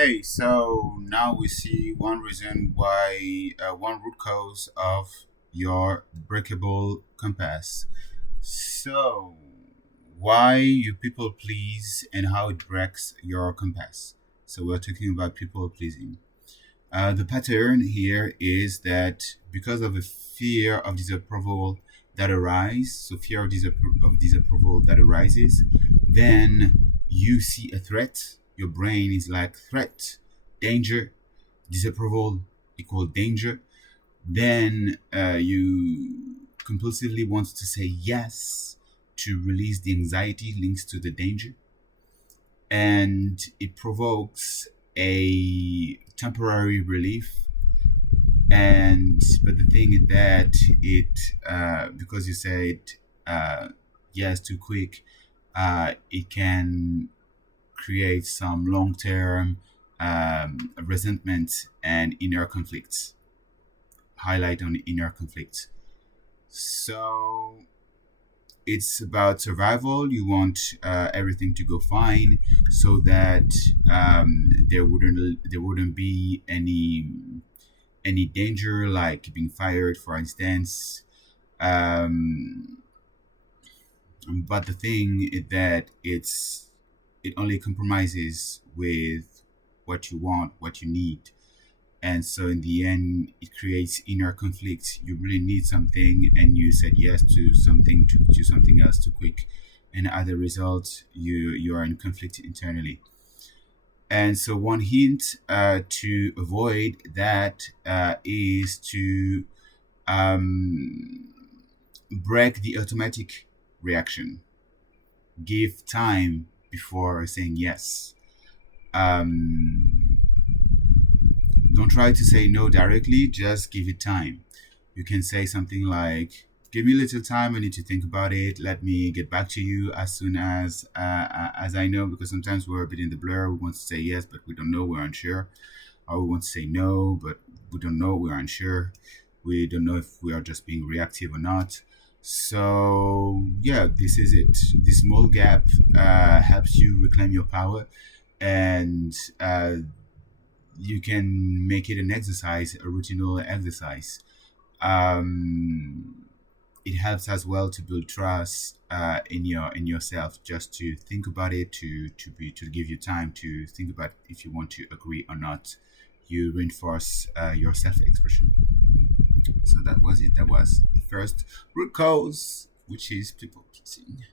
Hey, so now we see one reason why, one root cause of your breakable compass. So, why you people please and how it breaks your compass. So, we're talking about people pleasing. The pattern here is that because of a fear of disapproval that arises, so fear of disapproval that arises, then you see a threat. Your brain is like threat, danger, disapproval equal danger. Then you compulsively want to say yes to release the anxiety linked to the danger, and it provokes a temporary relief. And but the thing is that it because you said uh, yes too quick, it can create some long-term resentment and inner conflicts. Highlight on inner conflicts. So it's about survival. You want everything to go fine, so that there wouldn't be any danger, like being fired, for instance. Um, but the thing is that it only compromises with what you want, what you need, and so in the end it creates inner conflict. You really need something and you said yes to something, to something else too quick, and as a result you are in conflict internally. And so one hint to avoid that is to um, break the automatic reaction. Give time before saying yes. um, don't try to say no directly, just give it time. You can say something like, give me a little time, I need to think about it, let me get back to you as soon as I know, because sometimes we're a bit in the blur. We want to say yes but we don't know, we're unsure. Or we want to say no but we don't know, we're unsure. We don't know if we are just being reactive or not. So yeah, this is it. This small gap helps you reclaim your power, and you can make it an exercise, a routinal exercise. Um, it helps as well to build trust in yourself. Just to think about it, to give you time to think about if you want to agree or not. You reinforce your self expression. So that was it. That was the first root cause, which is people pleasing.